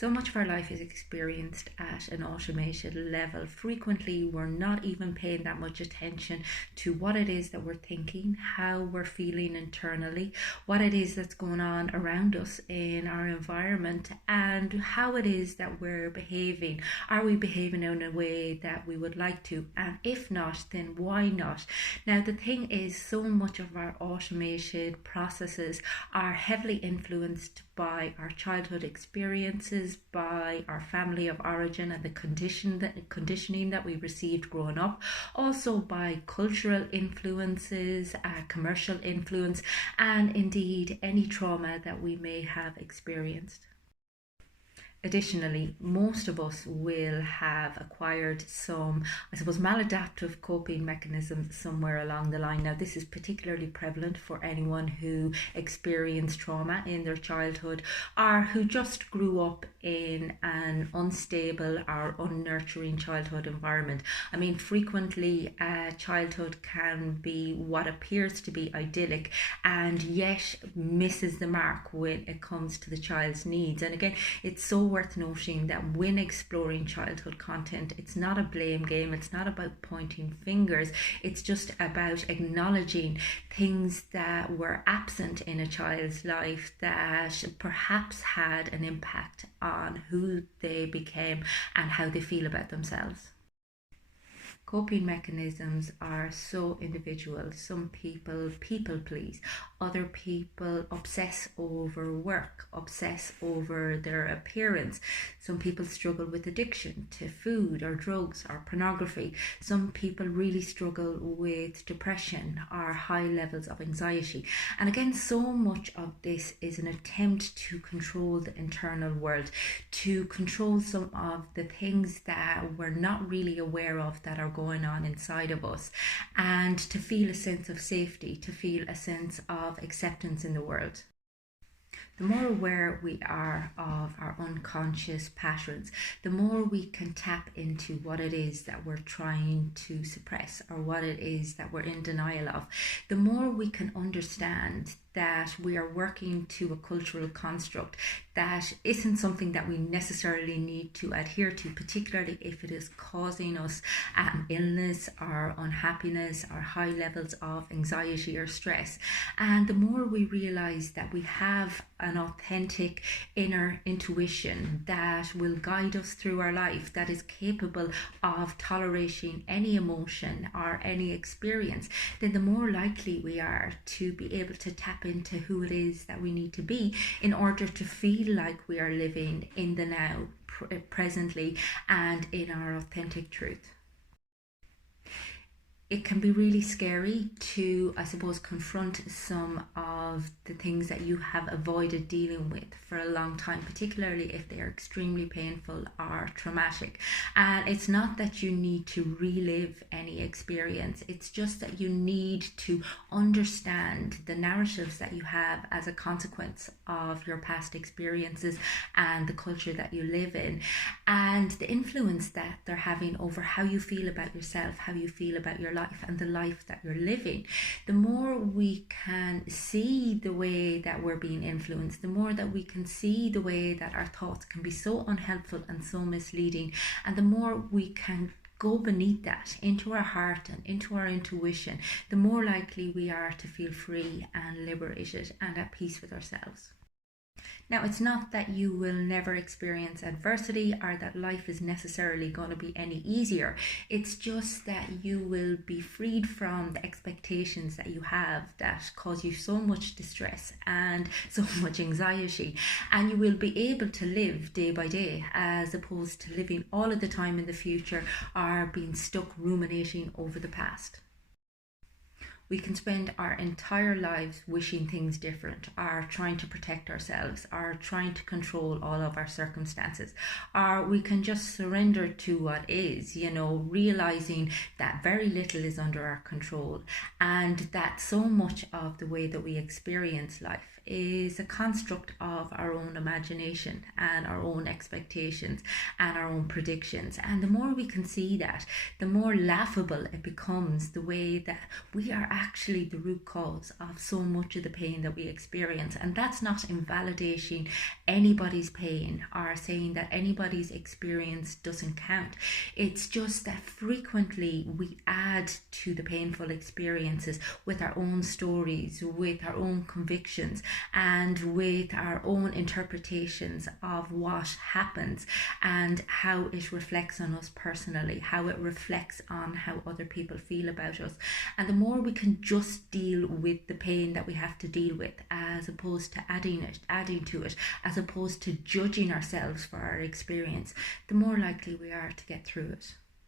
So much of our life is experienced at an automated level. Frequently, we're not even paying that much attention to what it is that we're thinking, how we're feeling internally, what it is that's going on around us in our environment, and how it is that we're behaving. Are we behaving in a way that we would like to? And if not, then why not? Now, the thing is, so much of our automated processes are heavily influenced by our childhood experiences, by our family of origin and the conditioning that we received growing up, also by cultural influences, commercial influence, and indeed any trauma that we may have experienced. Additionally, most of us will have acquired some, I suppose, maladaptive coping mechanisms somewhere along the line. Now, this is particularly prevalent for anyone who experienced trauma in their childhood or who just grew up in an unstable or unnurturing childhood environment. I mean, frequently childhood can be what appears to be idyllic and yet misses the mark when it comes to the child's needs. And again, it's so worth noting that when exploring childhood content, it's not a blame game, it's not about pointing fingers, it's just about acknowledging things that were absent in a child's life that perhaps had an impact on who they became and how they feel about themselves. Coping mechanisms are so individual. Some people please, other people obsess over work, obsess over their appearance. Some people struggle with addiction to food or drugs or pornography. Some people really struggle with depression or high levels of anxiety. And again, so much of this is an attempt to control the internal world, to control some of the things that we're not really aware of that are going on inside of us, and to feel a sense of safety, to feel a sense of acceptance in the world. The more aware we are of our unconscious patterns, the more we can tap into what it is that we're trying to suppress or what it is that we're in denial of, the more we can understand that we are working to a cultural construct that isn't something that we necessarily need to adhere to, particularly if it is causing us illness or unhappiness or high levels of anxiety or stress. And the more we realize that we have an authentic inner intuition that will guide us through our life, that is capable of tolerating any emotion or any experience, then the more likely we are to be able to tap into who it is that we need to be in order to feel like we are living in the now, presently, and in our authentic truth. It can be really scary to, I suppose, confront some of the things that you have avoided dealing with for a long time, particularly if they are extremely painful or traumatic. And it's not that you need to relive any experience, it's just that you need to understand the narratives that you have as a consequence of your past experiences and the culture that you live in, and the influence that they're having over how you feel about yourself, how you feel about your life and the life that you're living. The more we can see the way that we're being influenced, the more that we can see the way that our thoughts can be so unhelpful and so misleading, and the more we can go beneath that into our heart and into our intuition, the more likely we are to feel free and liberated and at peace with ourselves. Now, it's not that you will never experience adversity or that life is necessarily going to be any easier. It's just that you will be freed from the expectations that you have that cause you so much distress and so much anxiety. And you will be able to live day by day as opposed to living all of the time in the future or being stuck ruminating over the past. We can spend our entire lives wishing things different, or trying to protect ourselves, or trying to control all of our circumstances. Or we can just surrender to what is, realizing that very little is under our control and that so much of the way that we experience life is a construct of our own imagination and our own expectations and our own predictions. And the more we can see that, the more laughable it becomes, the way that we are actually the root cause of so much of the pain that we experience. And that's not invalidating anybody's pain or saying that anybody's experience doesn't count. It's just that frequently we add to the painful experiences with our own stories, with our own convictions, and with our own interpretations of what happens and how it reflects on us personally, how it reflects on how other people feel about us. And the more we can just deal with the pain that we have to deal with, as opposed to adding to it, as opposed to judging ourselves for our experience, the more likely we are to get through it.